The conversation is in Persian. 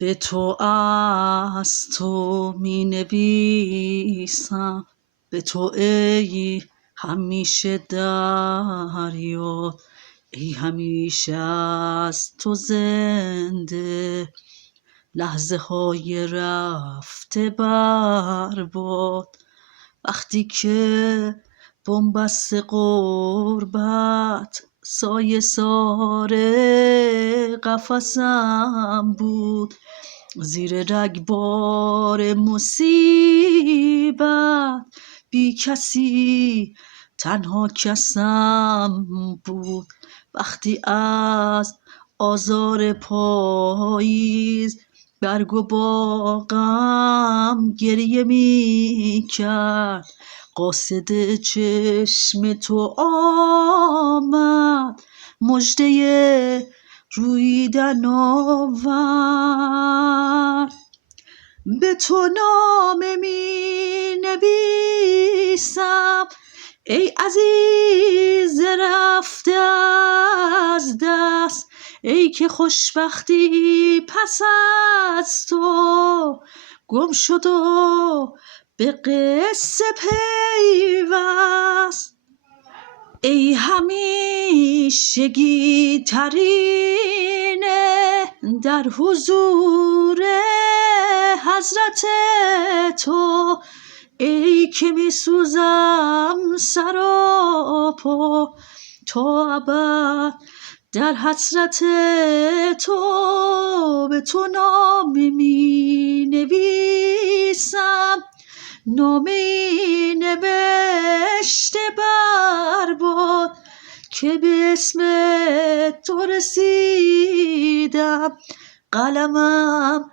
به تو از تو می نویسم، به تو ای همیشه دریا، ای همیشه از تو زنده لحظه های رفته برباد. وقتی که بنبست غربت سایه سار قفسم بود، زیر رگبار مصیبت بی کسی تنها کسم بود. وقتی از آزار پاییز برگ و باغم گریه می کرد، قاصد چشم تو آمد مژده روییدن آورد. به تو نامه می نویسم ای عزیز رفته از دست، ای که خوشبختی پس از تو گم شد و به قصه پیوست. ای همیشگی ترینه در حضور حضرت تو، ای که می سوزم سراپا تا ابد در حسرت تو. به تو نامه می نویسم، نامه نوشته برباد، که به اسم تو رسیدم قلمم